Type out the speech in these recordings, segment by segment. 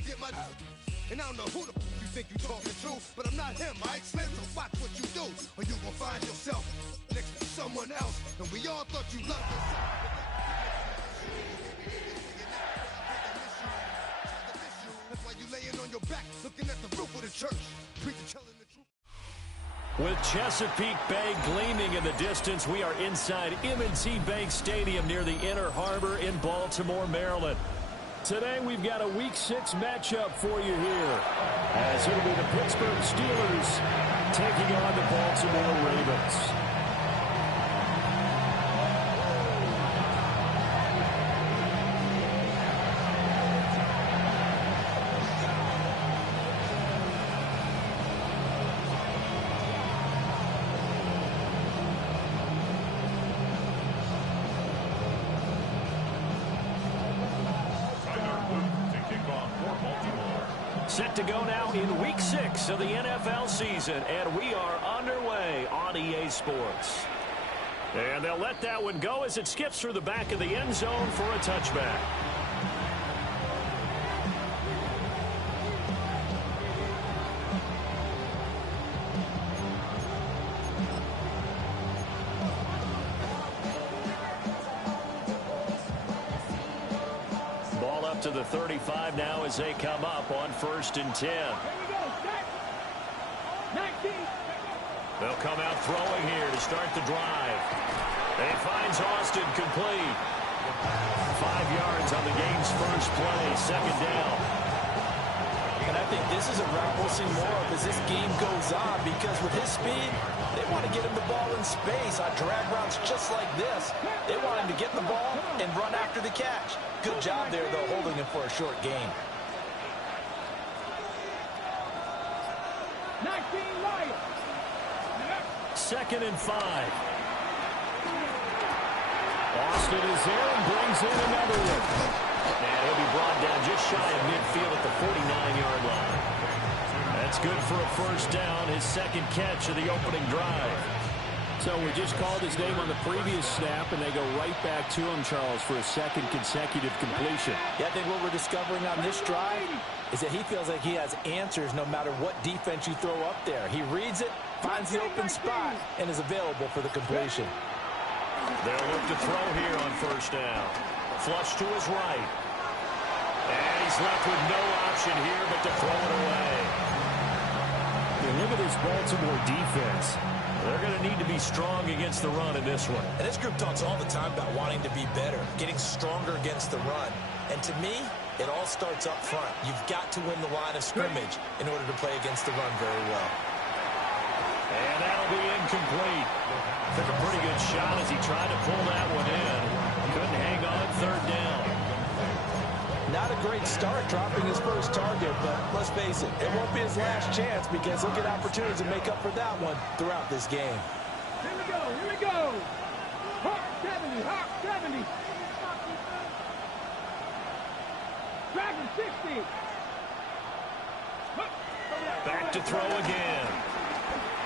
to get my... And I don't know who the you think you talking to, but I'm not him, Mike Slim, so watch what you do, or you gon' find yourself next to someone else, and we all thought you loved yourself. That's why you laying on your back, looking at the roof of the church, preacher telling the truth. With Chesapeake Bay gleaming in the distance, we are inside M&T Bank Stadium near the Inner Harbor in Baltimore, Maryland. Today, we've got a Week 6 matchup for you here, as it'll be the Pittsburgh Steelers taking on the Baltimore Ravens. Set to go now in Week 6 of the NFL season, and we are underway on EA Sports. And they'll let that one go as it skips through the back of the end zone for a touchback. To the 35 now as they come up on 1st and 10. They'll come out throwing here to start the drive. It finds Austin complete. 5 yards on the game's first play, 2nd down. And I think this is a route we'll see more of as this game goes on, because with his speed, they want to get him the ball in space on drag routes just like this. They want him to get the ball and run after the catch. Good job there, though, holding him for a short gain. 2nd and 5. Austin is there and brings in another one. And he'll be brought down just shy of midfield at the 49-yard line. That's good for a 1st down, his 2nd catch of the opening drive. So we just called his name on the previous snap, and they go right back to him, Charles, for a 2nd consecutive completion. Yeah, I think what we're discovering on this drive is that he feels like he has answers no matter what defense you throw up there. He reads it, finds the open spot, and is available for the completion. They'll look to throw here on 1st down. Flush to his right. And he's left with no option here but to throw it away. And look at this Baltimore defense. They're going to need to be strong against the run in this one. And this group talks all the time about wanting to be better, getting stronger against the run. And to me, it all starts up front. You've got to win the line of scrimmage in order to play against the run very well. And that'll be incomplete. Took a pretty good shot as he tried to pull that one in. Couldn't hang on 3rd down. Not a great start dropping his first target, but let's face it, it won't be his last chance, because he'll get opportunities to make up for that one throughout this game. Here we go, here we go. Hawk 70, Hawk 70. Dragon 60. Back to throw again.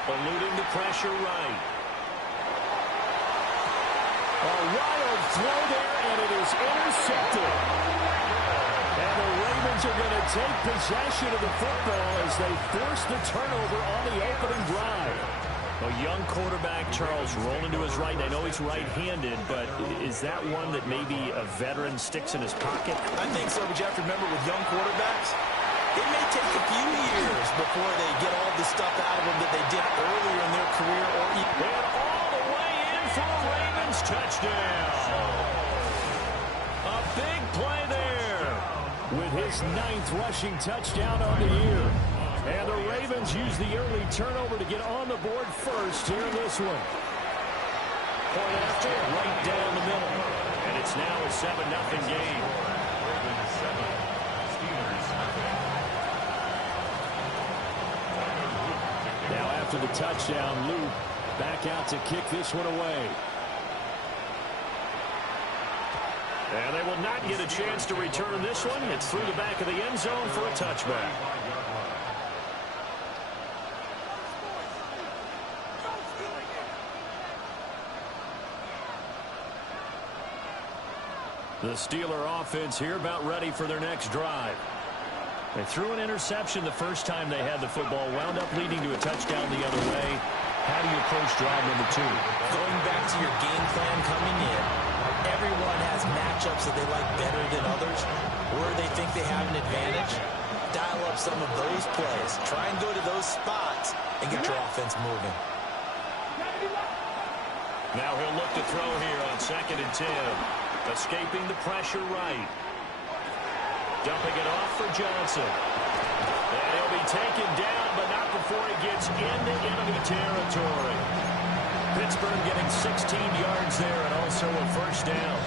Eluding the pressure right. A wild throw there, and it is intercepted. And the Ravens are going to take possession of the football as they force the turnover on the opening drive. A young quarterback, Charles, rolling to his right. I know he's right-handed, but is that one that maybe a veteran sticks in his pocket? I think so, but you have to remember with young quarterbacks, it may take a few years before they get all the stuff out of them that they did earlier in their career. And all the way in for a Ravens touchdown. A big play there with his 9th rushing touchdown on the year. And the Ravens use the early turnover to get on the board first here in this one. Point after, right down the middle. And it's now a 7-0 game. Now after the touchdown, Luke back out to kick this one away. And they will not get a chance to return this one. It's through the back of the end zone for a touchback. The Steeler offense here about ready for their next drive. They threw an interception the first time they had the football, wound up leading to a touchdown the other way. How do you approach drive number 2? Going back to your game plan coming in, everyone has matchups that they like better than others, where they think they have an advantage. Dial up some of those plays. Try and go to those spots and get your offense moving. Now he'll look to throw here on 2nd and 10. Escaping the pressure right. Dumping it off for Johnson. And he'll be taken down, but not before he gets into enemy territory. Pittsburgh getting 16 yards there and also a first down.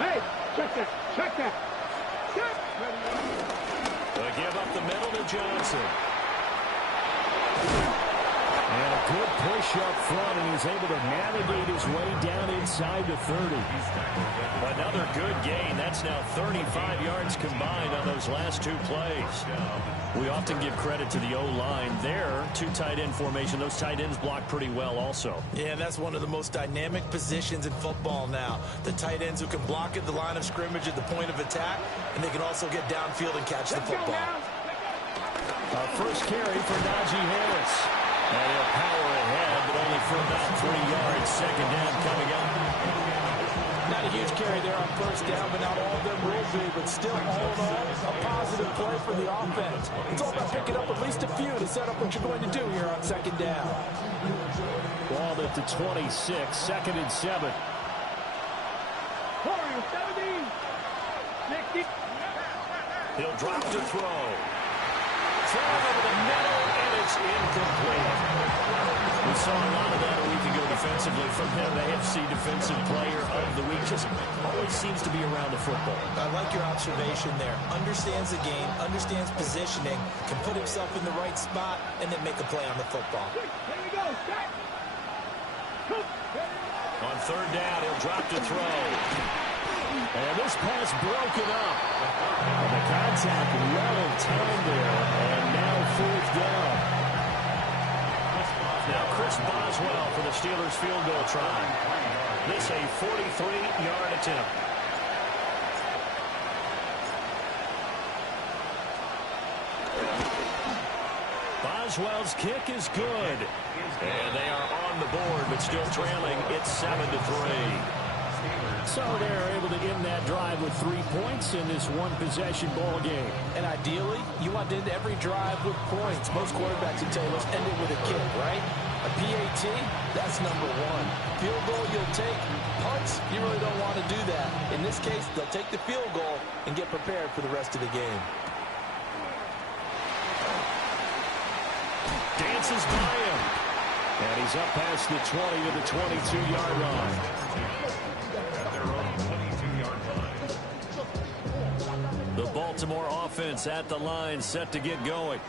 Hey, check that, check that. Check. They give up the middle to Johnson. And a good push up front, and he's able to navigate his way down inside the 30. Another good gain. That's now 35 yards combined on those last 2 plays. We often give credit to the O-line. There, 2 tight end formation. Those tight ends block pretty well also. Yeah, that's one of the most dynamic positions in football now. The tight ends who can block at the line of scrimmage at the point of attack, and they can also get downfield and catch the football. Our first carry for Najee Harris. And he'll power ahead, but only for about 3 yards. 2nd down coming up. Not a huge carry there on first down, but not all of them will be. But still, all in all, a positive play for the offense. It's all about picking up at least a few to set up what you're going to do here on 2nd down. Ball at the 26, 2nd and 7. 17, 60. He'll drop to throw. Thrown over the middle, and it's incomplete. We saw a lot of that a week ago defensively from him. AFC Defensive Player of the Week. Just always seems to be around the football. I like your observation there. Understands the game, understands positioning, can put himself in the right spot, and then make a play on the football. Here we go, set. On 3rd down, he'll drop to throw. And this pass broken up. And the contact well in time there. And now 4th down. Now Chris Boswell for the Steelers field goal try. This a 43-yard attempt. Boswell's kick is good. And they are on the board, but still trailing. It's 7-3. So they're able to end that drive with 3 points in this one-possession ball game. And ideally, you want to end every drive with points. Most quarterbacks would tell you, let's end it with a kick, right? A PAT, that's number 1. Field goal you'll take. Punts, you really don't want to do that. In this case, they'll take the field goal and get prepared for the rest of the game. Dances by him. And he's up past the 20 to the 22-yard line. The Baltimore offense at the line, set to get going.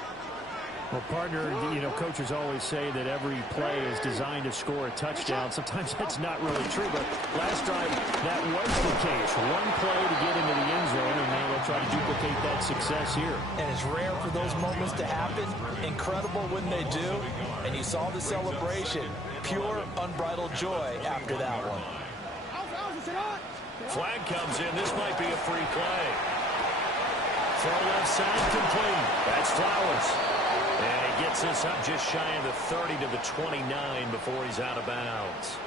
Well, partner, coaches always say that every play is designed to score a touchdown. Sometimes that's not really true, but last drive, that was the case. One play to get into the end zone, and now they'll try to duplicate that success here. And it's rare for those moments to happen. Incredible when they do. And you saw the celebration. Pure, unbridled joy after that one. Flag comes in. This might be a free play. Throw left side complete. That's Flowers. And he gets this up just shy of the 30 to the 29 before he's out of bounds.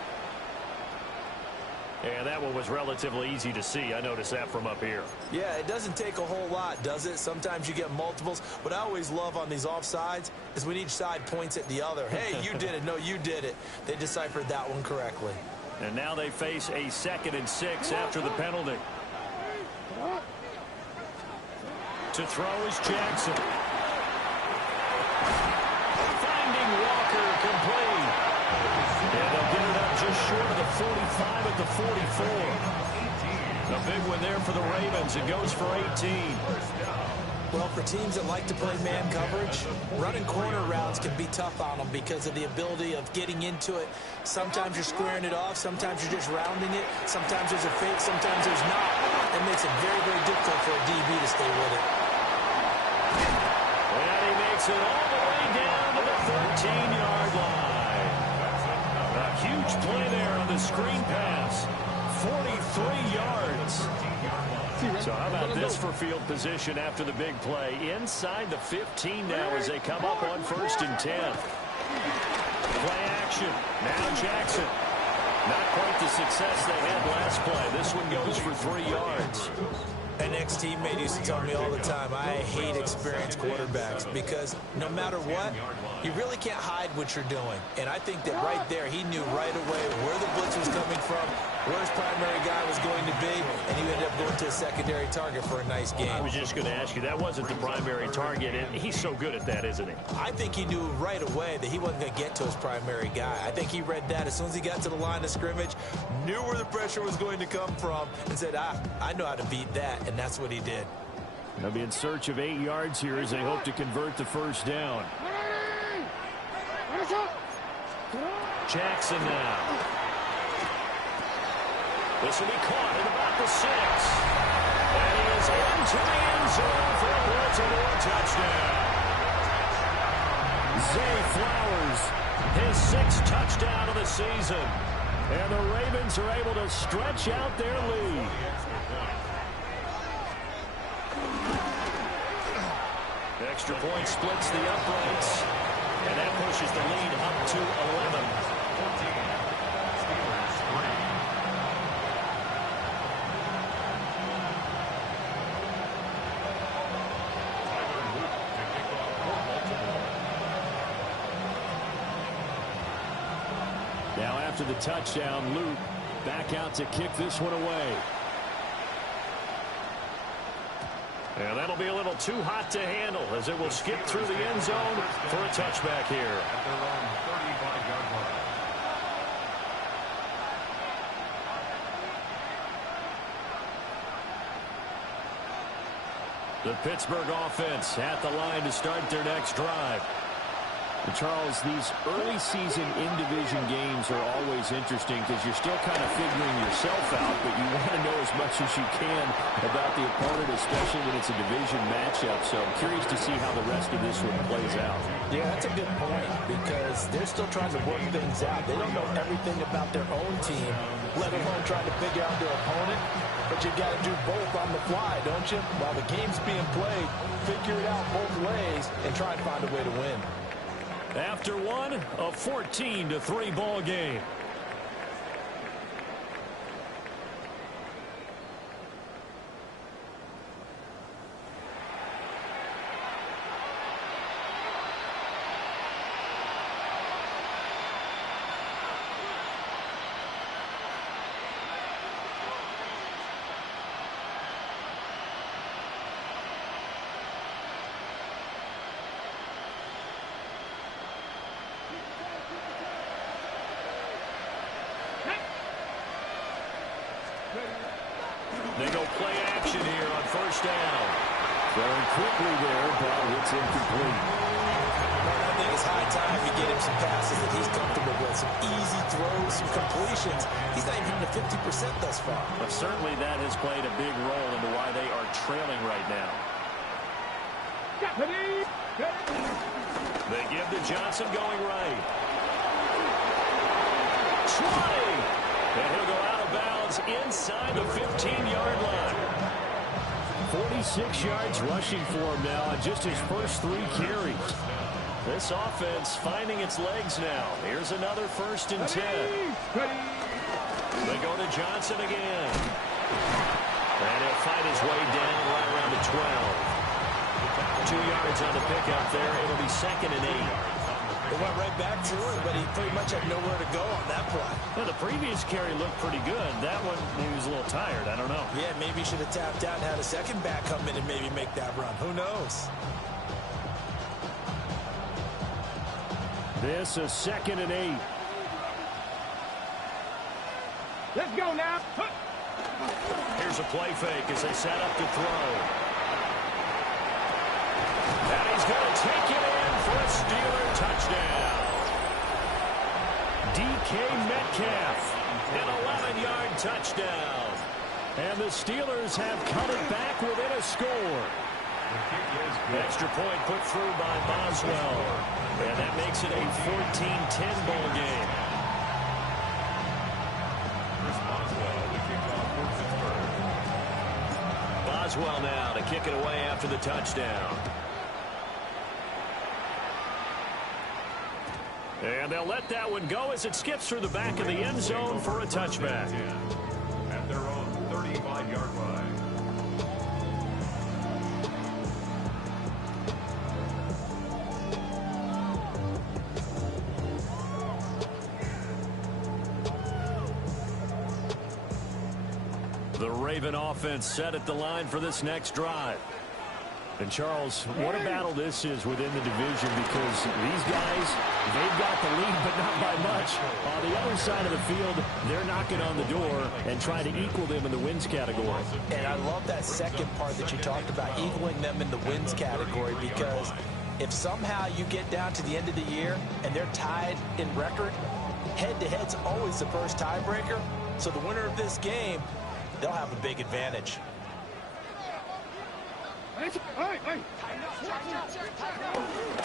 And that one was relatively easy to see. I noticed that from up here. Yeah, it doesn't take a whole lot, does it? Sometimes you get multiples. What I always love on these offsides is when each side points at the other. Hey, you did it. No, you did it. They deciphered that one correctly. And now they face a 2nd and 6 after the penalty. To throw is Jackson. Finding Walker complete. And they'll get it up just short of the 45 at the 44. A big one there for the Ravens. It goes for 18. Well, for teams that like to play man coverage, running corner routes can be tough on them because of the ability of getting into it. Sometimes you're squaring it off. Sometimes you're just rounding it. Sometimes there's a fake. Sometimes there's not. It makes it very, very difficult for a DB to stay with it. And he makes it all the way down to the 13-yard line. A huge play there on the screen pass. 43 yards. So how about this for field position after the big play? Inside the 15 now as they come up on 1st and 10. Play action. Now Jackson. Not quite the success they had last play. This one goes for 3 yards. An ex-teammate used to tell me all the time, I hate experienced quarterbacks because no matter what, you really can't hide what you're doing. And I think that right there, he knew right away where the blitz was coming from, where his primary guy was going to be, and he ended up going to a secondary target for a nice game. I was just going to ask you, that wasn't the primary target, and he's so good at that, isn't he? I think he knew right away that he wasn't going to get to his primary guy. I think he read that as soon as he got to the line of scrimmage, knew where the pressure was going to come from, and said, I know how to beat that, and that's what he did. They'll be in search of 8 yards here as they hope to convert the first down. Jackson now. This will be caught at about the 6. And he is into the end zone for a Baltimore touchdown. Zay Flowers, his 6th touchdown of the season. And the Ravens are able to stretch out their lead. Extra point splits the uprights. And that pushes the lead up to 11. Now after the touchdown, Luke back out to kick this one away. And that'll be a little too hot to handle as it will skip through the end zone for a touchback here. The Pittsburgh offense at the line to start their next drive. And Charles, these early season in-division games are always interesting because you're still kind of figuring yourself out, but you want to know as much as you can about the opponent, especially when it's a division matchup. So I'm curious to see how the rest of this one plays out. Yeah, that's a good point because they're still trying to work things out. They don't know everything about their own team, let alone trying to figure out their opponent. But you've got to do both on the fly, don't you? While the game's being played, figure it out both ways and try and find a way to win. After one, a 14-3 ball game. They go play action here on 1st down. Throwing quickly there, but it's incomplete. Well, I think it's high time to get him some passes that he's comfortable with. Some easy throws, some completions. He's not even hitting the 50% thus far. But certainly that has played a big role into why they are trailing right now. They give to Johnson going right. 20! And he'll go out of bounds inside the 15-yard line. 46 yards rushing for him now on just his first 3 carries. This offense finding its legs now. Here's another 1st and 10. They go to Johnson again. And he'll find his way down right around the 12. 2 yards on the pickup there. It'll be 2nd and 8. They went right back to it, but he pretty much had nowhere to go on that play. Well, the previous carry looked pretty good. That one, he was a little tired. I don't know. Yeah, maybe he should have tapped out and had a second back come in and maybe make that run. Who knows? This is 2nd and 8. Let's go now. Here's a play fake as they set up to throw. And he's going to take it in for a Steeler touchdown. DK Metcalf, an 11-yard touchdown. And the Steelers have cut it back within a score. Extra point put through by Boswell. And that makes it a 14-10 ball game. Boswell now to kick it away after the touchdown. And they'll let that one go as it skips through the back of the end zone for a touchback. At their own 35-yard line. The Raven offense set at the line for this next drive. And, Charles, what a battle this is within the division, because these guys, they've got the lead, but not by much. On the other side of the field, they're knocking on the door and trying to equal them in the wins category. And I love that second part that you talked about, equaling them in the wins category, because if somehow you get down to the end of the year and they're tied in record, head-to-head's always the first tiebreaker. So the winner of this game, they'll have a big advantage.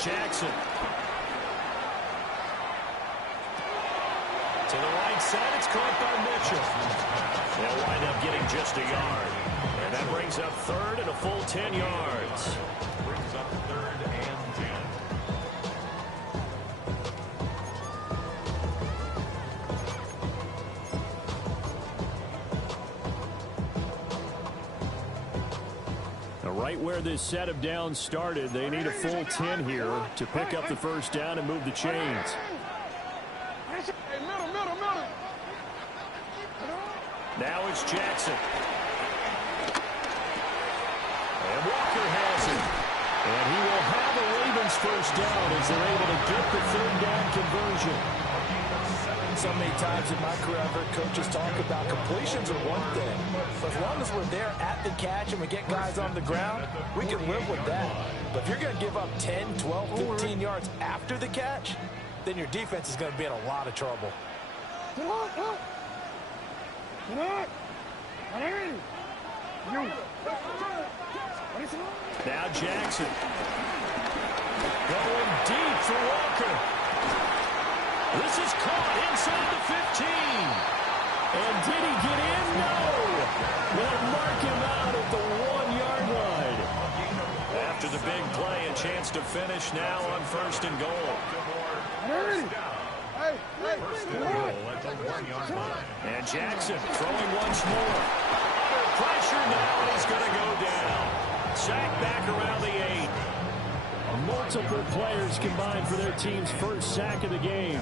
Jackson. To the right side, it's caught by Mitchell. They'll wind up getting just a yard. And that brings up third and a full 10 yards. Brings up third and 10. Right where this set of downs started, they need a full 10 here to pick up the first down and move the chains. Now it's Jackson. And Walker has it. And he will have a Ravens first down as they're able to get the third down conversion. So many times in my career, I've heard coaches talk about completions are one thing. But as long as we're there at the catch and we get guys on the ground, we can live with that. But if you're going to give up 10, 12, 15 yards after the catch, then your defense is going to be in a lot of trouble. Now Jackson. Going deep for Walker. This is caught inside the 15. And did he get in? No. They'll mark him out at the 1-yard line. After the big play, a chance to finish now on first and goal. And Jackson throwing once more. Under pressure now, and he's going to go down. Sack back around the 8. Multiple players combined for their team's first sack of the game.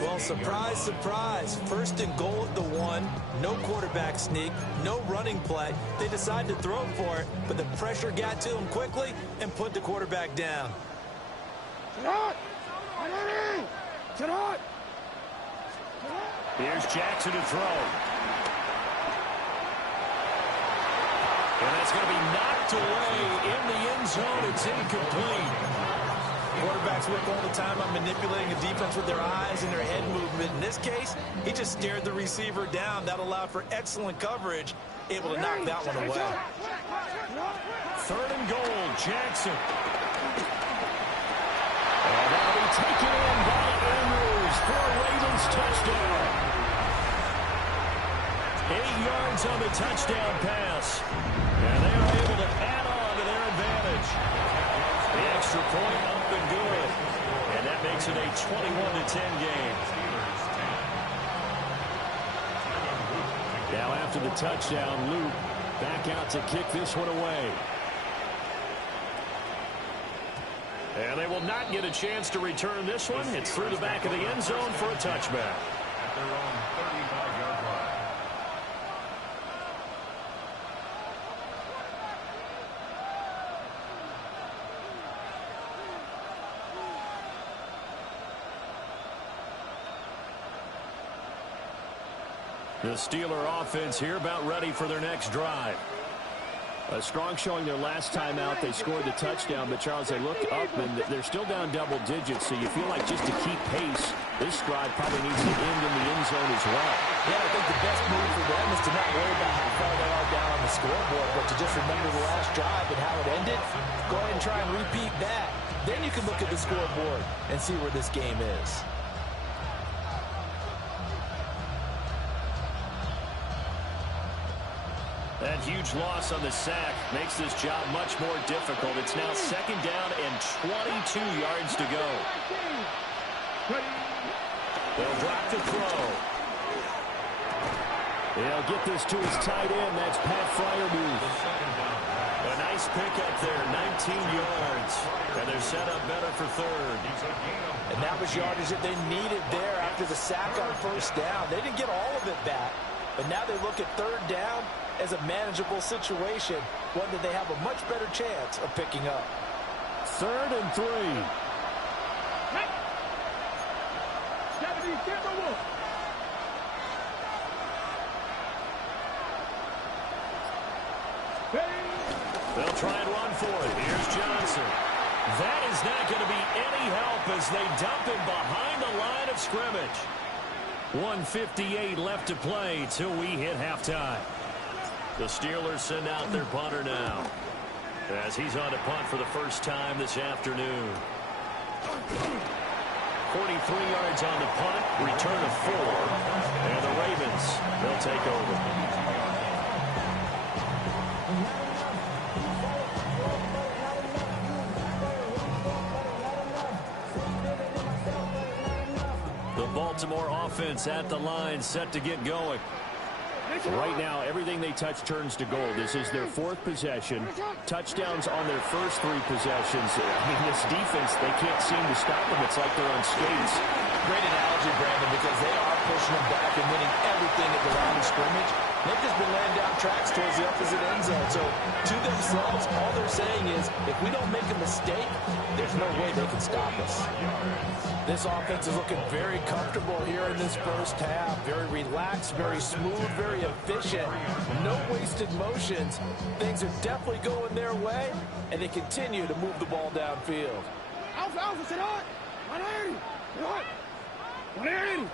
Well, surprise, surprise. First and goal at the 1. No quarterback sneak. No running play. They decide to throw for it, but the pressure got to him quickly and put the quarterback down. Here's Jackson to throw. And that's going to be knocked away in the end zone. It's incomplete. Quarterbacks work all the time on manipulating a defense with their eyes and their head movement. In this case, he just stared the receiver down. That allowed for excellent coverage, able to knock that one away. Third and goal, Jackson. And that'll be taken in by Andrews for a Ravens touchdown. 8 yards on the touchdown pass. And they are able to add on to their advantage. The extra point up and good. And that makes it a 21-10 game. Now after the touchdown, Luke back out to kick this one away. And they will not get a chance to return this one. It's through the back of the end zone for a touchback. At their own 35-yard line. The Steeler offense here about ready for their next drive. A strong showing their last time out. They scored the touchdown, but Charles, they look up and they're still down double digits, so you feel like just to keep pace, this drive probably needs to end in the end zone as well. Yeah, I think the best move for them is to not worry about how far they are down on the scoreboard, but to just remember the last drive and how it ended. Go ahead and try and repeat that. Then you can look at the scoreboard and see where this game is. That huge loss on the sack makes this job much more difficult. It's now 2nd down and 22 yards to go. They'll drop to throw. They'll get this to his tight end. That's Pat Freiermuth. A nice pickup there, 19 yards. And they're set up better for 3rd. And that was yardage that they needed there after the sack on 1st down. They didn't get all of it back, but now they look at 3rd down as a manageable situation, one that they have a much better chance of picking up. 3rd and 3. They'll try and run for it. Here's Johnson. That is not going to be any help as they dump him behind the line of scrimmage. 1:58 left to play till we hit halftime. The Steelers send out their punter now, as he's on to punt for the first time this afternoon. 43 yards on the punt, return of 4, and the Ravens, they'll take over. The Baltimore offense at the line, set to get going. Right now, everything they touch turns to gold. This is their 4th possession. Touchdowns on their first 3 possessions. I mean, this defense, they can't seem to stop them. It's like they're on skates. Great analogy, Brandon, because they are pushing them back and winning everything at the line of scrimmage. They've just been laying down tracks towards the opposite end zone. So, to themselves, all they're saying is, if we don't make a mistake, there's no way they can stop us. This offense is looking very comfortable here in this first half. Very relaxed, very smooth, very efficient. No wasted motions. Things are definitely going their way, and they continue to move the ball downfield. Alpha, sit on. 180. 180.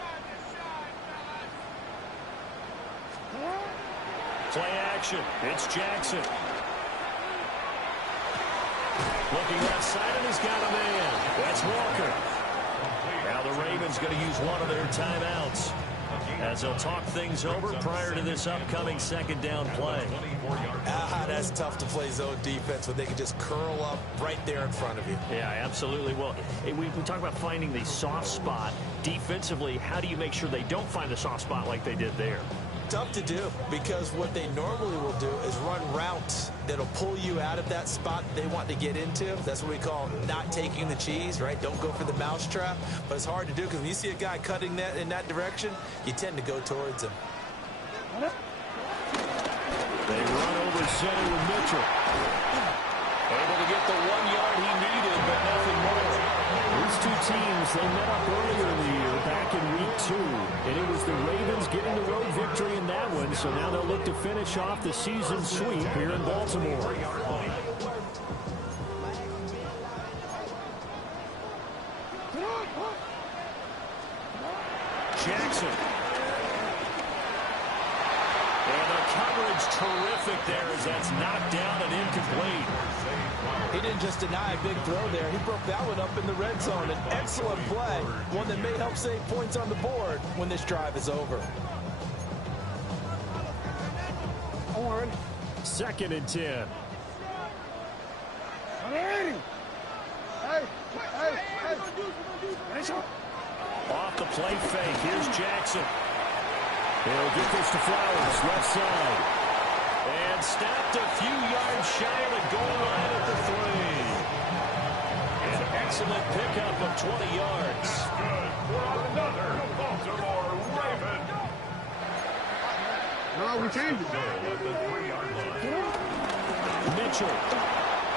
Play action. It's Jackson. Looking left side, and he's got a man. That's Walker. Now the Ravens going to use one of their timeouts as they'll talk things over prior to this upcoming 2nd down play. That's tough to play zone defense when they can just curl up right there in front of you. Yeah, absolutely. Well, we talk about finding the soft spot. Defensively, how do you make sure they don't find the soft spot like they did there? Tough to do, because what they normally will do is run routes that'll pull you out of that spot they want to get into. That's what we call not taking the cheese, right? Don't go for the mousetrap. But it's hard to do, because when you see a guy cutting that in that direction, you tend to go towards him. They run over center with Mitchell. Able to get the 1 yard he needed, but nothing more. These two teams, they met up earlier in the year, back in week 2. And it was the Ravens getting the road victory in that one, so now they'll look to finish off the season sweep here in Baltimore. Jackson. And the coverage terrific there as that's knocked down and incomplete. He didn't just deny a big throw there. He broke that one up in the red zone. An excellent play, one that may help save points on the board when this drive is over. 2nd and 10. Off the play fake. Here's Jackson. He'll get this to Flowers, left side. And stopped a few yards shy of the goal line at the 3. An excellent pickup of 20 yards. Good for another Baltimore Raven. No, we changed it. At the 3-yard line. Mitchell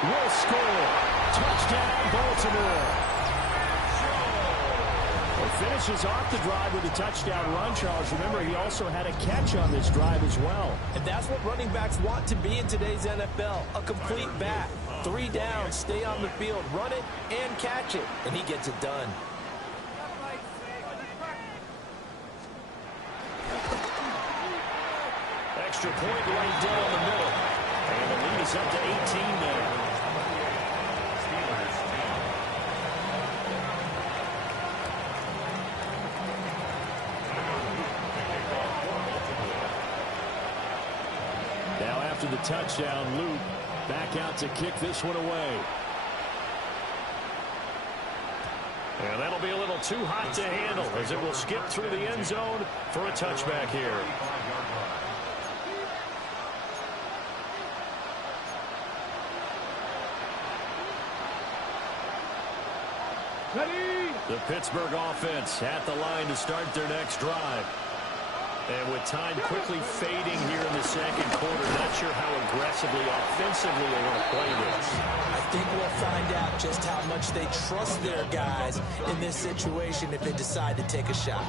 will score. Touchdown, Baltimore. Finishes off the drive with a touchdown run, Charles. Remember, he also had a catch on this drive as well. And that's what running backs want to be in today's NFL, a complete back. 3 downs, stay on the field, run it, and catch it. And he gets it done. Extra point right down the middle. And the lead is up to 18 now. after the touchdown. Luke back out to kick this one away. And that'll be a little too hot to handle as it will skip through the end zone for a touchback here. Ready? The Pittsburgh offense at the line to start their next drive. And with time quickly fading here in the second quarter, not sure how aggressively, offensively they want to play this. I think we'll find out just how much they trust their guys in this situation if they decide to take a shot.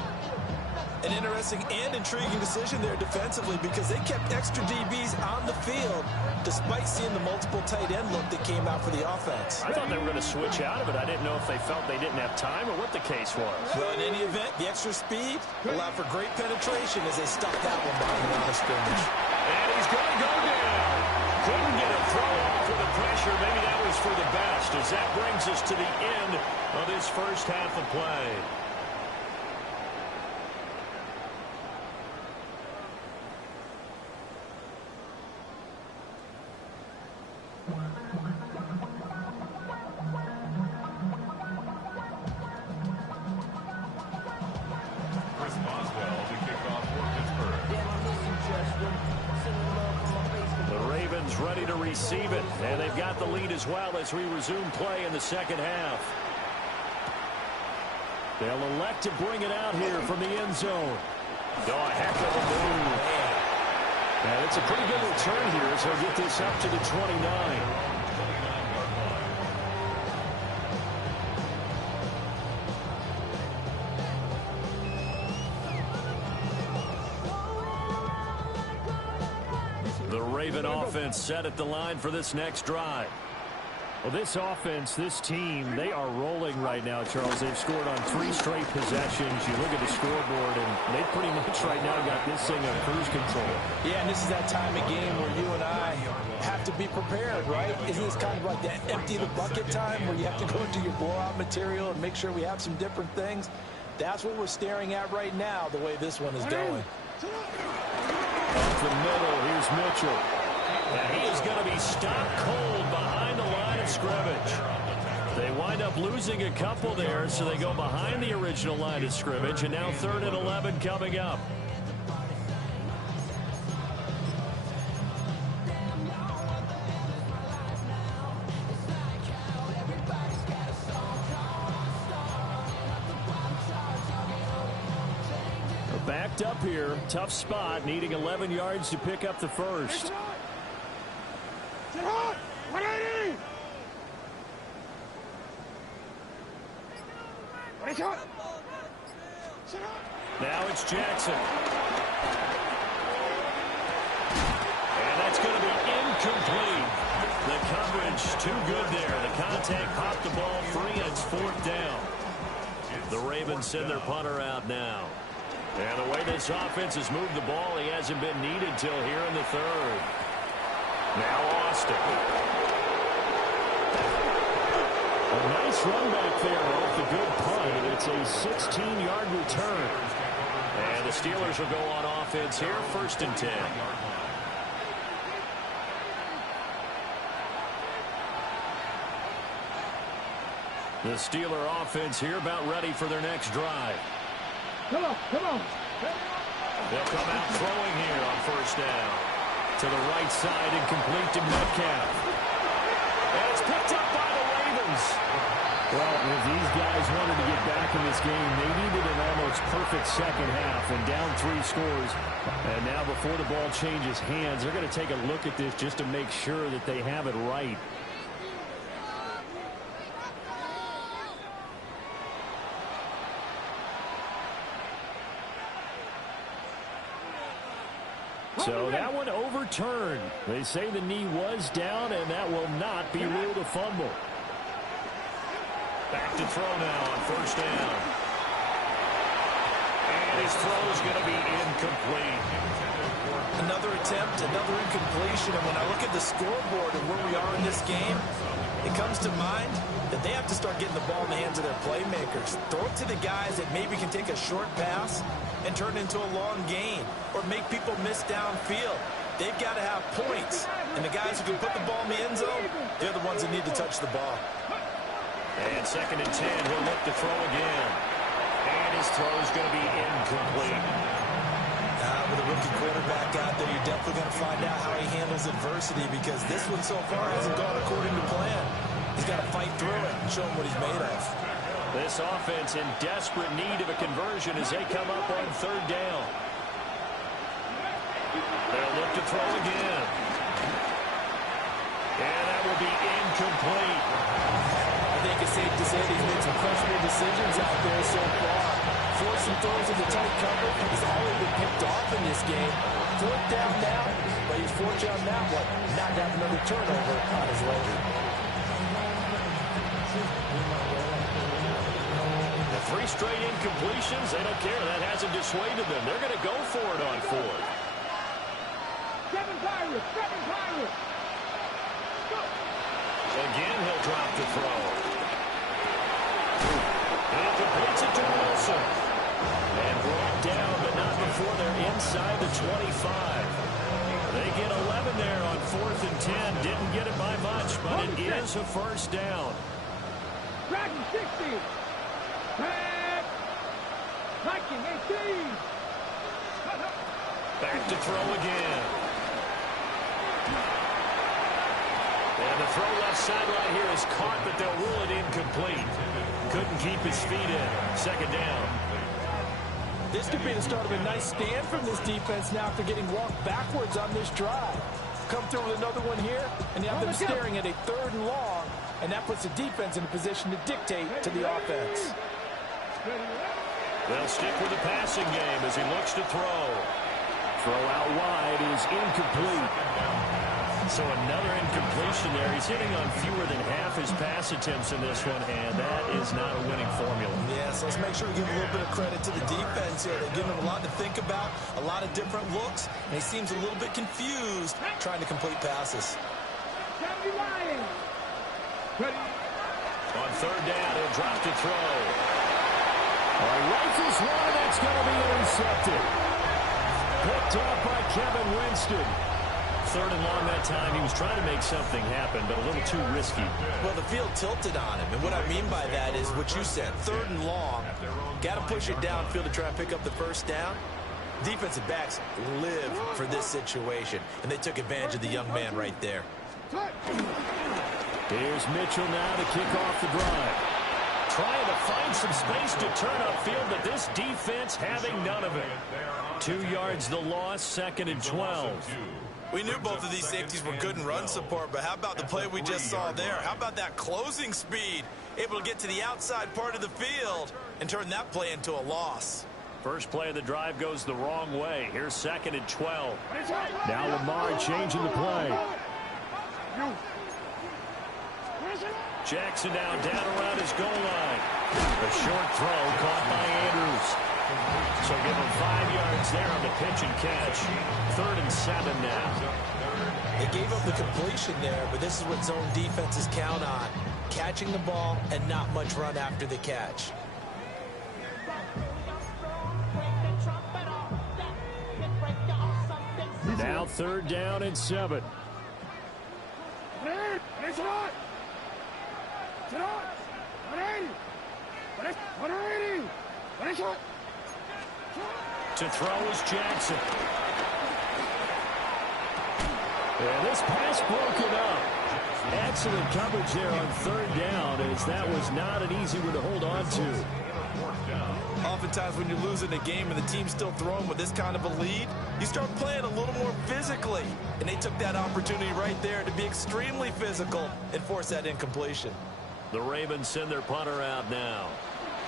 An interesting and intriguing decision there defensively because they kept extra DBs on the field despite seeing the multiple tight end look that came out for the offense. I thought they were going to switch out of it. I didn't know if they felt they didn't have time or what the case was. Well, in any event, the extra speed allowed for great penetration as they stuffed that one behind the line of scrimmage. And he's going to go down. Couldn't get a throw off with the pressure. Maybe that was for the best as that brings us to the end of this first half of play. Ready to receive it, and they've got the lead as well as we resume play in the second half. They'll elect to bring it out here from the end zone. Oh, a heck of a move. And it's a pretty good return here, so he'll get this up to the 29. Raven offense set at the line for this next drive. Well, this offense, this team, they are rolling right now, Charles. They've scored on 3 straight possessions. You look at the scoreboard, and they pretty much right now got this thing on cruise control. Yeah, and this is that time of game where you and I have to be prepared, right? Isn't this kind of like that empty the bucket time where you have to go into your blowout material and make sure we have some different things? That's what we're staring at right now, the way this one is going. Up the middle, here's Mitchell. And he is going to be stopped cold behind the line of scrimmage. They wind up losing a couple there, so they go behind the original line of scrimmage, and now 3rd and 11 coming up. Backed up here, tough spot, needing 11 yards to pick up the first. Sit hot! 180! Now it's Jackson. And that's going to be incomplete. The coverage too good there. The contact popped the ball free, and it's 4th down. The Ravens send their punter out now. And the way this offense has moved the ball, he hasn't been needed till here in the 3rd. Now Austin. A nice run back there off the good punt. It's a 16-yard return. And the Steelers will go on offense here, 1st and 10. The Steeler offense here about ready for their next drive. Come on, come on. They'll come out throwing here on 1st down. To the right side and complete to Metcalf. And it's picked up by the Ravens. Well, if these guys wanted to get back in this game, they needed an almost perfect second half and down 3 scores. And now before the ball changes hands, they're going to take a look at this just to make sure that they have it right. So that one overturned. They say the knee was down, and that will not be ruled a fumble. Back to throw now on 1st down. And his throw is going to be incomplete. Another attempt, another incompletion. And when I look at the scoreboard and where we are in this game, it comes to mind that they have to start getting the ball in the hands of their playmakers. Throw it to the guys that maybe can take a short pass and turn it into a long gain or make people miss downfield. they've got to have points. And the guys who can put the ball in the end zone, they're the ones that need to touch the ball. And 2nd and 10, he'll look to throw again. And his throw is going to be incomplete. With a rookie quarterback out there, you're definitely going to find out how he handles adversity, because this one so far hasn't gone according to plan. He's got to fight through it and show him what he's made of. This offense in desperate need of a conversion as they come up on 3rd down. They'll look to throw again. And that will be incomplete. I think it's safe to say that he's made some questionable decisions out there so far. Forcing throws into tight cover is already been picked off in this game. 4th down now, but he's fortunate on that one, not to have another turnover on his leg. The 3 straight incompletions, they don't care. That hasn't dissuaded them. They're going to go for it on 4th. 7 Pirates, 7 Pirates. Again, he'll drop the throw. And it completes it to Wilson. And brought down, but not before they're inside the 25. They get 11 there on 4th and 10. Didn't get it by much, but it is a 1st down. Dragon 60. Viking 18. Back to throw again. And the throw left sideline here is caught, but they'll rule it incomplete. Couldn't keep his feet in. 2nd down. This could be the start of a nice stand from this defense now after getting walked backwards on this drive. Come through with another one here, and you have them staring at a 3rd and long, and that puts the defense in a position to dictate to the offense. They'll stick with the passing game as he looks to throw. Throw out wide is incomplete. So another incompletion there. He's hitting on fewer than half his pass attempts in this one, and that is not a winning formula. Yeah, so let's make sure we give a little bit of credit to the defense here. They're giving him a lot to think about, a lot of different looks, and he seems a little bit confused trying to complete passes. On 3rd down, he'll drop to throw. Rifles one, and that's going to be intercepted. Picked up by Kevin Winston. 3rd and long that time. He was trying to make something happen, but a little too risky. Well, the field tilted on him, and what I mean by that is what you said. 3rd and long. Got to push it downfield to try and pick up the 1st down. Defensive backs live for this situation, and they took advantage of the young man right there. Here's Mitchell now to kick off the drive. Trying to find some space to turn upfield, but this defense having none of it. 2 yards the loss, 2nd and 12. We knew both of these safeties were good in run support, but how about the play we just saw there? How about that closing speed? Able to get to the outside part of the field and turn that play into a loss. First play of the drive goes the wrong way. Here's 2nd and 12. Now Lamar changing the play. Jackson now down around his goal line. A short throw caught by Andrews. So give him 5 yards there on the pitch and catch. 3rd and 7 now. They gave up the completion there, but this is what zone defenses count on. Catching the ball and not much run after the catch. Now 3rd down and 7. To throw is Jackson. And this pass broken up. Excellent coverage there on 3rd down, as that was not an easy one to hold on to. Oftentimes when you're losing a game and the team's still throwing with this kind of a lead, you start playing a little more physically. And they took that opportunity right there to be extremely physical and force that incompletion. The Ravens send their punter out now,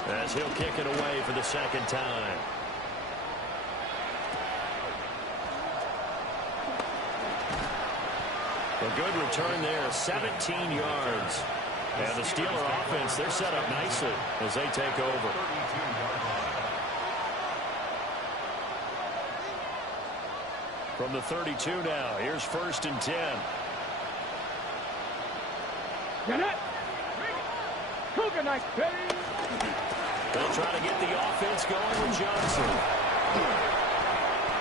as he'll kick it away for the 2nd time. A good return there, 17 yards. And the Steeler offense, they're set up nicely as they take over. From the 32 now, here's 1st and 10. They'll try to get the offense going with Johnson.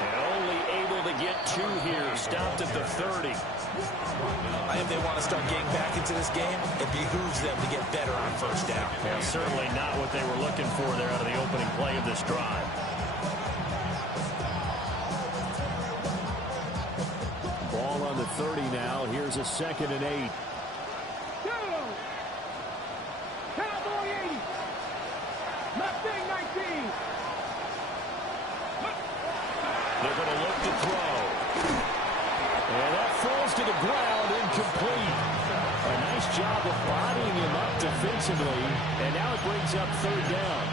And only able to get 2 here, stopped at the 30. I think they want to start getting back into this game. It behooves them to get better on first down. Yeah, certainly not what they were looking for there out of the opening play of this drive. Ball on the 30 now. Here's a 2nd and 8. Cowboy 80. Mustang 19. They're going to look to throw. And that falls to the ground, incomplete. A nice job of bodying him up defensively, and now it brings up 3rd down.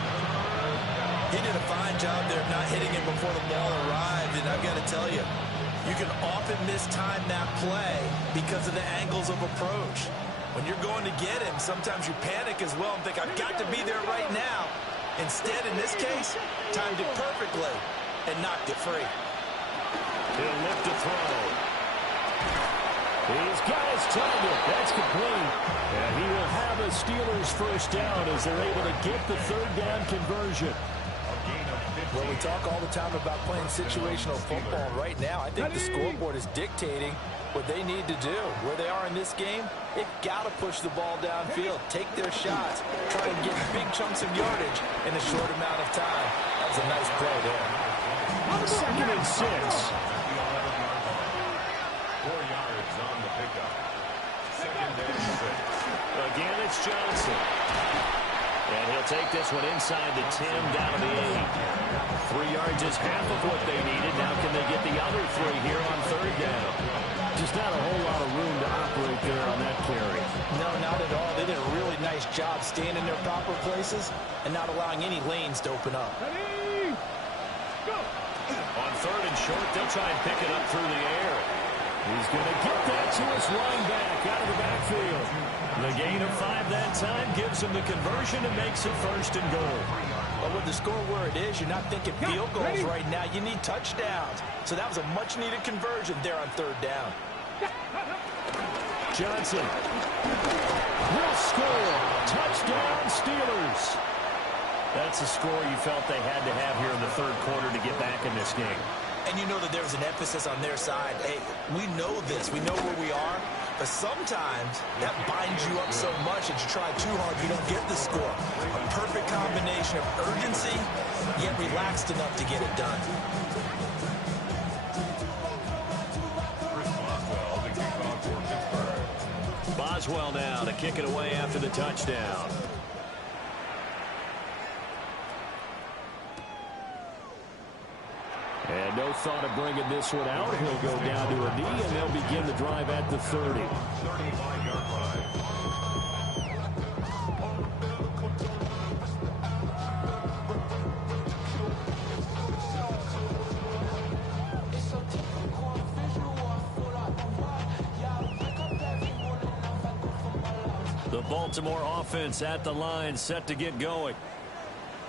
He did a fine job there of not hitting him before the ball arrived, and I've got to tell you, you can often mistime that play because of the angles of approach. When you're going to get him, sometimes you panic as well and think, I've got to be there right now. Instead, in this case, timed it perfectly and knocked it free. He'll look to throw. He's got his target. That's complete. And he will have a Steelers first down as they're able to get the 3rd down conversion. Well, we talk all the time about playing situational football. Right now, I think the scoreboard is dictating what they need to do. Where they are in this game, they've got to push the ball downfield, take their shots, try and get big chunks of yardage in a short amount of time. That was a nice play there. 2nd and 6. 4 yards on the pickup. 2nd and 6. Again, it's Johnson. And he'll take this one inside the 10, down to the 8. 3 yards is half of what they needed. Now can they get the other 3 here on 3rd down? Just not a whole lot of room to operate there on that carry. No, not at all. They did a really nice job staying in their proper places and not allowing any lanes to open up. Ready? Go. On 3rd and short, they'll try and pick it up through the air. He's going to get that to his running back out of the backfield. The gain of 5 that time gives him the conversion and makes it 1st and goal. But with the score where it is, you're not thinking field goals right now. You need touchdowns. So that was a much-needed conversion there on 3rd down. Johnson will score. Touchdown, Steelers. That's a score you felt they had to have here in the 3rd quarter to get back in this game. And you know that there's an emphasis on their side. Hey, we know this. We know where we are. But sometimes that binds you up so much that you try too hard, you don't get the score. A perfect combination of urgency, yet relaxed enough to get it done. Boswell now to kick it away after the touchdown. And no thought of bringing this one out. He'll go down to a knee, and they'll begin the drive at the 30. 35-yard line. The Baltimore offense at the line, set to get going.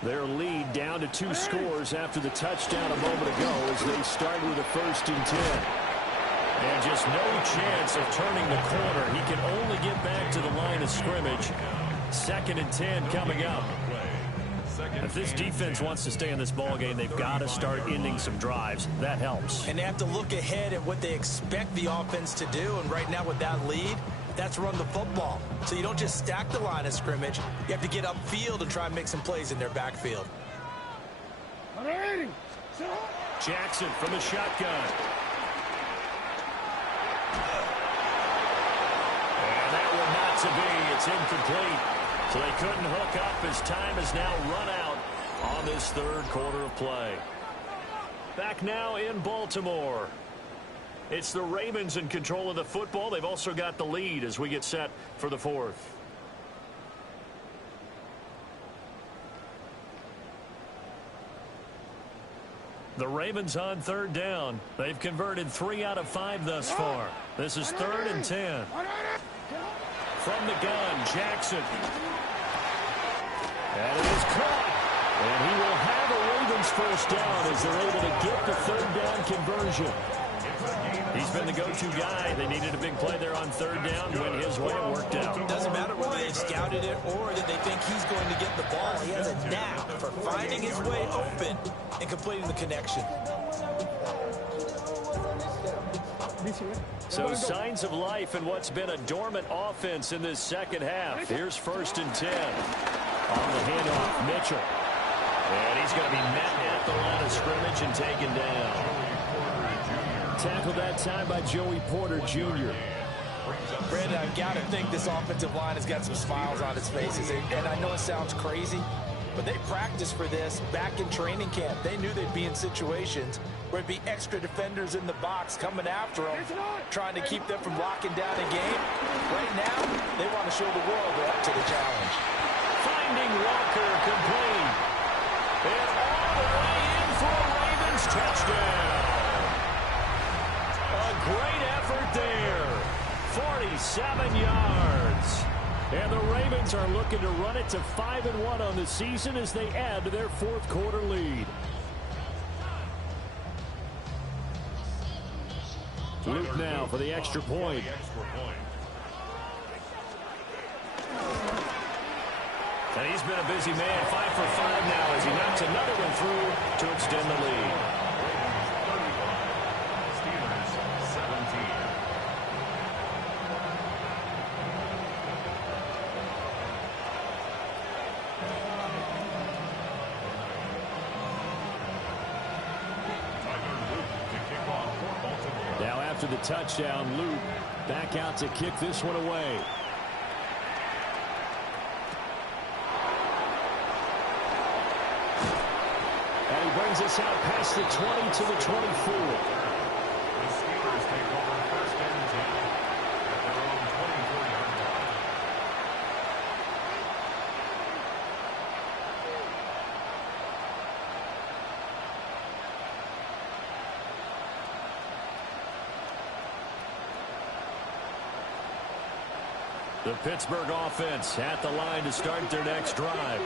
Their lead down to 2 scores after the touchdown a moment ago as they start with a 1st and 10. And just no chance of turning the corner. He can only get back to the line of scrimmage. 2nd and 10 coming up. If this defense wants to stay in this ballgame, they've got to start ending some drives. That helps. And they have to look ahead at what they expect the offense to do. And right now with that lead, that's run the football. So you don't just stack the line of scrimmage. You have to get upfield and try and make some plays in their backfield. Jackson from the shotgun. And that one not to be. It's incomplete. So they couldn't hook up as time has now run out on this 3rd quarter of play. Back now in Baltimore. It's the Ravens in control of the football. They've also got the lead as we get set for the 4th. The Ravens on 3rd down. They've converted 3 out of 5 thus far. This is 3rd and 10. From the gun, Jackson. And it is caught. And he will have a Ravens first down as they're able to get the 3rd down conversion. He's been the go-to guy. They needed a big play there on 3rd down. Went his way, it worked out. It doesn't matter whether they've scouted it or that they think he's going to get the ball. He has a knack for finding his way open and completing the connection. So signs of life in what's been a dormant offense in this second half. Here's 1st and 10. On the handoff, Mitchell. And he's going to be met at the line of scrimmage and taken down. Tackled that time by Joey Porter Jr. Brandon, I've got to think this offensive line has got some smiles on its faces. And I know it sounds crazy, but they practiced for this back in training camp. They knew they'd be in situations where it'd be extra defenders in the box coming after them, trying to keep them from locking down a game. Right now, they want to show the world they're up to the challenge. Finding Walker complete. And all the way in for a Ravens touchdown. A great effort there. 47 yards. And the Ravens are looking to run it to 5-1 on the season as they add to their 4th quarter lead. Luke now for the extra point. And he's been a busy man, 5 for 5 now as he knocks another one through to extend the lead. Now after the touchdown, Luke back out to kick this one away. And he brings us out past the 20 to the 24. The Steelers take over 1st and 10 at their own 24-yard line. The Pittsburgh offense at the line to start their next drive.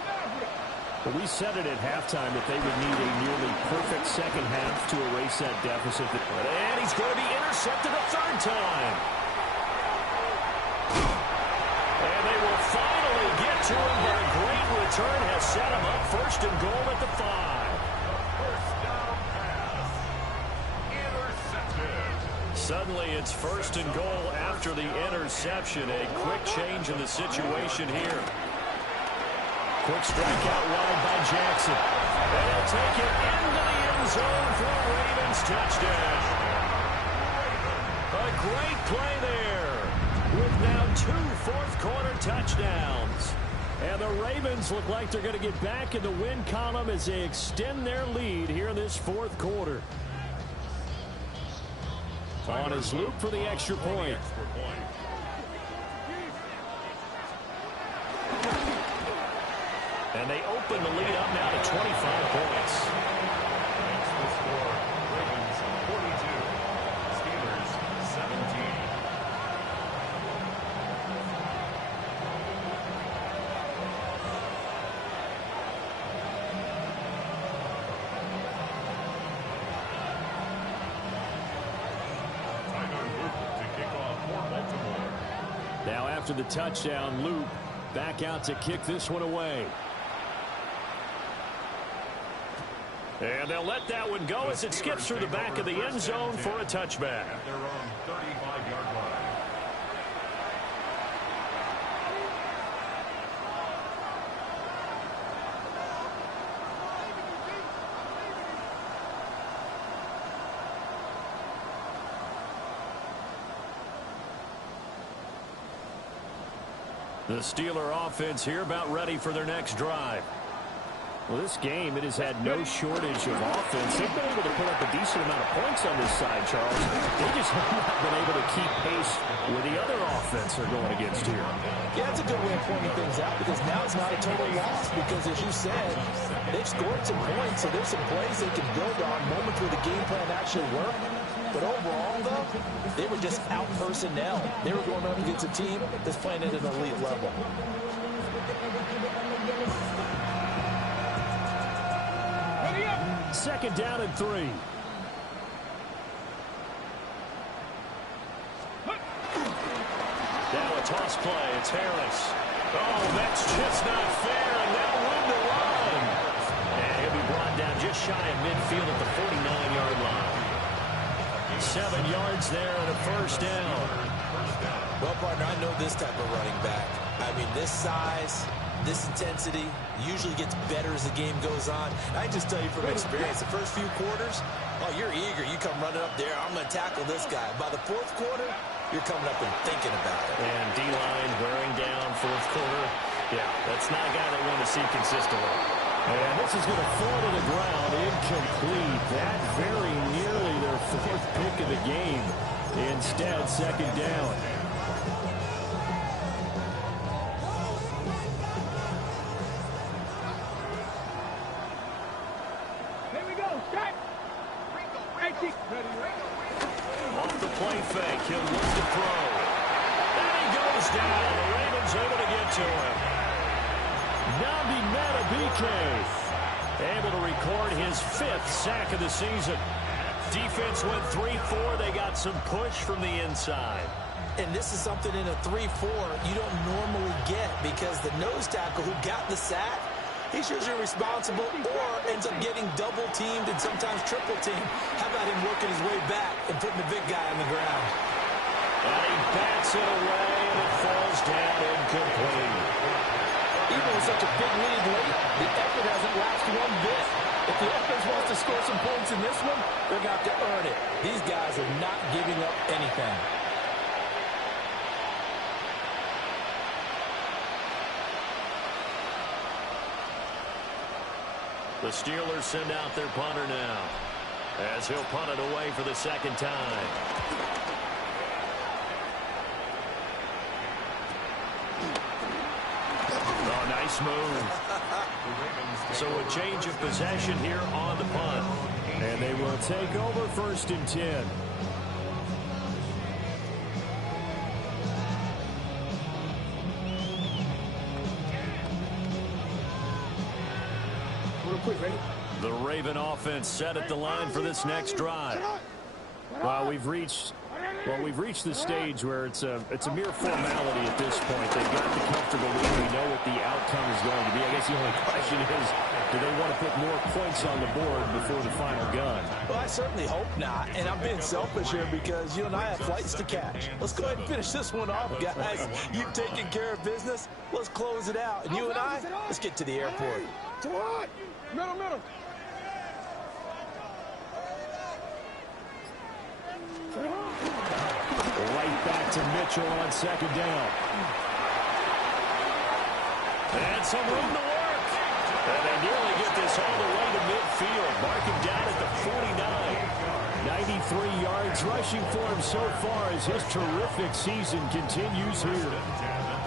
We said it at halftime that they would need a nearly perfect second half to erase that deficit. And he's going to be intercepted a 3rd time. And they will finally get to him, but a great return has set him up 1st and goal at the 5. First down pass. Intercepted. Suddenly it's 1st and goal after the interception. A quick change in the situation here. Quick strike out wide by Jackson. And he'll take it into the end zone for a Ravens touchdown. A great play there with now 2 fourth-quarter touchdowns. And the Ravens look like they're going to get back in the win column as they extend their lead here in this 4th quarter. On is Luke for the extra point. And they open the lead up now to 25 points. Makes the score Ravens 42, Steelers 17. Tyler Luke to kick off for Baltimore. Now after the touchdown, Luke back out to kick this one away. And they'll let that one go as it skips through the back of the end zone for a touchback. At their own 35-yard line. The Steeler offense here about ready for their next drive. Well, this game, it has had no shortage of offense. They've been able to put up a decent amount of points on this side, Charles. They just have not been able to keep pace with the other offense they're going against here. Yeah, that's a good way of pointing things out because now it's not a total loss because, as you said, they've scored some points, so there's some plays they can build on, moments where the game plan actually worked. But overall, though, they were just out personnel. They were going up against a team that's playing at an elite level. 2nd down and 3. Now a toss play. It's Harris. Oh, that's just not fair. And now room to run. And he'll be brought down just shy of midfield at the 49-yard line. 7 yards there and a first down. Well, partner, I know this type of running back. I mean, this size, this intensity usually gets better as the game goes on. I just tell you from experience, the first few quarters, oh, you're eager. You come running up there, I'm going to tackle this guy. By the fourth quarter, you're coming up and thinking about it. And D-line wearing down fourth quarter. Yeah, that's not a guy they want to see consistently. And this is going to fall to the ground, incomplete. That very nearly their fourth pick of the game. Instead, second down. Here we go. Shot. Off the play fake, he'll look to throw. And he goes down. The Ravens able to get to him. Nnamdi Madubuike able to record his 5th sack of the season. Defense went 3-4. They got some push from the inside. And this is something in a 3-4 you don't normally get because the nose tackle who got the sack, he's usually responsible or ends up getting double-teamed and sometimes triple-teamed. How about him working his way back and putting the big guy on the ground? And he bats it away, and it falls down incomplete. Even with such a big lead late, the effort hasn't lapsed one bit. If the offense wants to score some points in this one, they're going to have to earn it. These guys are not giving up anything. The Steelers send out their punter now, as he'll punt it away for the second time. Oh, nice move. So a change of possession here on the punt. And they will take over 1st and 10. The Raven offense set at the line for this next drive. Well, we've reached the stage where it's a mere formality at this point. They've got the comfortable lead. We know what the outcome is going to be. I guess the only question is, do they want to put more points on the board before the final gun? Well, I certainly hope not. And I'm being selfish here because you and I have flights to catch. Let's go ahead and finish this one off, guys. You've taken care of business. Let's close it out. And you and I, let's get to the airport. Middle. Right back to Mitchell on second down. And some room to work. And they nearly get this all the way to midfield. Mark him down at the 49. 93 yards rushing for him so far as his terrific season continues here.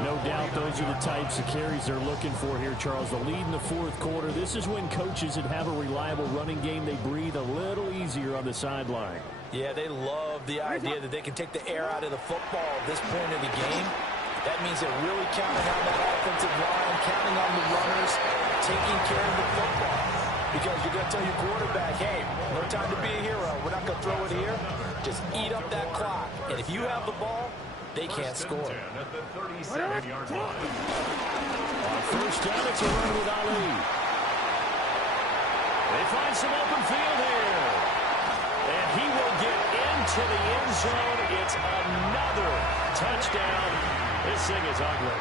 No doubt those are the types of carries they're looking for here, Charles. The lead in the fourth quarter. This is when coaches that have a reliable running game, they breathe a little easier on the sideline. Yeah, they love the idea that they can take the air out of the football at this point of the game. That means they're really counting on that offensive line, counting on the runners, taking care of the football. Because you're going to tell your quarterback, hey, no time to be a hero. We're not going to throw it here. Just eat up that clock. And if you have the ball, they can't score. At the 37-yard line. On first down, it's a run with Ali. They find some open field here. And he will get into the end zone. It's another touchdown. This thing is ugly.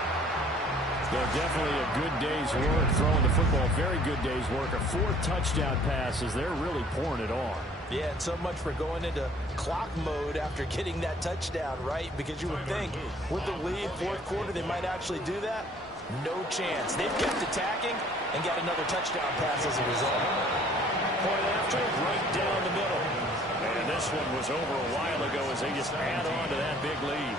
They're definitely a good day's work throwing the football. Very good day's work. A 4th touchdown pass as they're really pouring it on. Yeah, and so much for going into clock mode after getting that touchdown, right? Because you would think with the lead, fourth quarter, they might actually do that. No chance. They've kept attacking and got another touchdown pass as a result. Point after, right down the middle. And this one was over a while ago as they just add on to that big lead.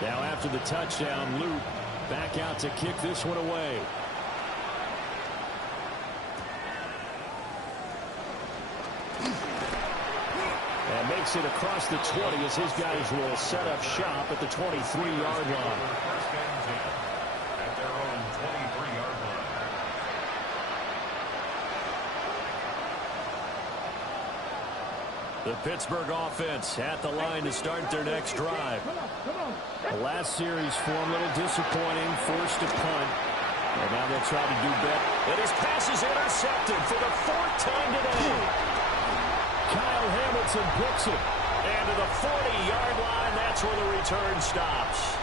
Now after the touchdown, Luke back out to kick this one away. And makes it across the 20 as his guys will set up shop at the 23-yard line. First and 10 at their own 23-yard line. The Pittsburgh offense at the line to start their next drive. The last series for him, a little disappointing, forced to punt. And now they'll try to do better. And his pass is intercepted for the 4th time today. Kyle Hamilton picks it. And to the 40-yard line, that's where the return stops.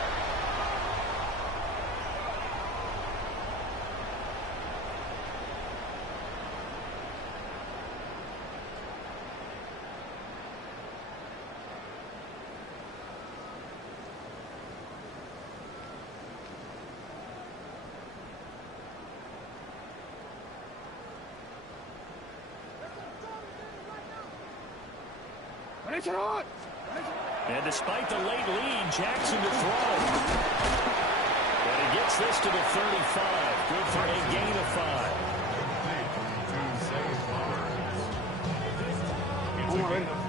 And despite the late lead, Jackson to throw. And he gets this to the 35. Good for a gain of 5.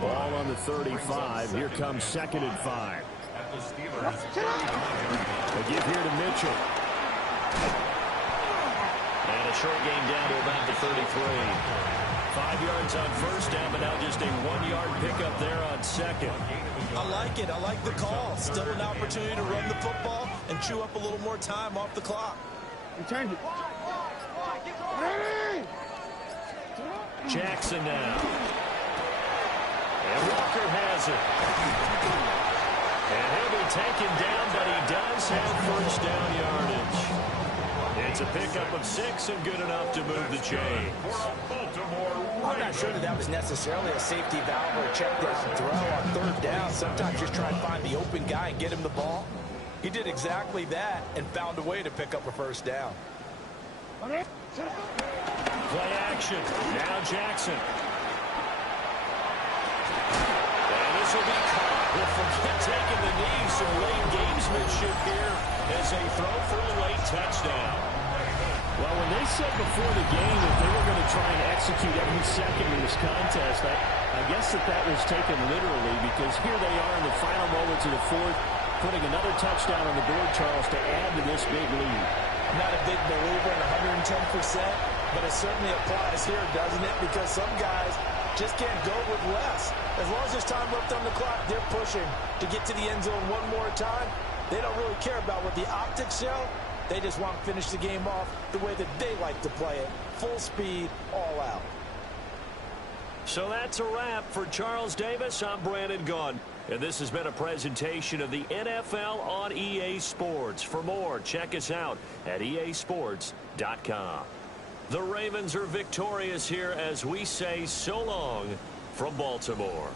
Ball on the 35. Here comes 2nd and 5. A give here to Mitchell. And a short game down to about the 33. 5 yards on first down, but now just a 1-yard pickup there on 2nd. I like it. I like the call. Still an opportunity to run the football and chew up a little more time off the clock. Jackson now. And Walker has it. And he'll be taken down, but he does have first down yardage. It's a pickup of 6 and good enough to move the chains. I'm not sure that was necessarily a safety valve or a check down throw on 3rd down. Sometimes just try and find the open guy and get him the ball. He did exactly that and found a way to pick up a first down. Play action. Now Jackson. And this will be caught. We'll forget taking the knee. Some late gamesmanship here as they throw for a late touchdown. Well, when they said before the game that they were going to try and execute every second in this contest, I guess that was taken literally, because here they are in the final moments of the 4th, putting another touchdown on the board, Charles, to add to this big lead. I'm not a big believer in 110%, but it certainly applies here, doesn't it? Because some guys just can't go with less. As long as there's time left on the clock, they're pushing to get to the end zone one more time. They don't really care about what the optics show. They just want to finish the game off the way that they like to play it. Full speed, all out. So that's a wrap for Charles Davis. I'm Brandon Gaudin. And this has been a presentation of the NFL on EA Sports. For more, check us out at easports.com. The Ravens are victorious here as we say so long from Baltimore.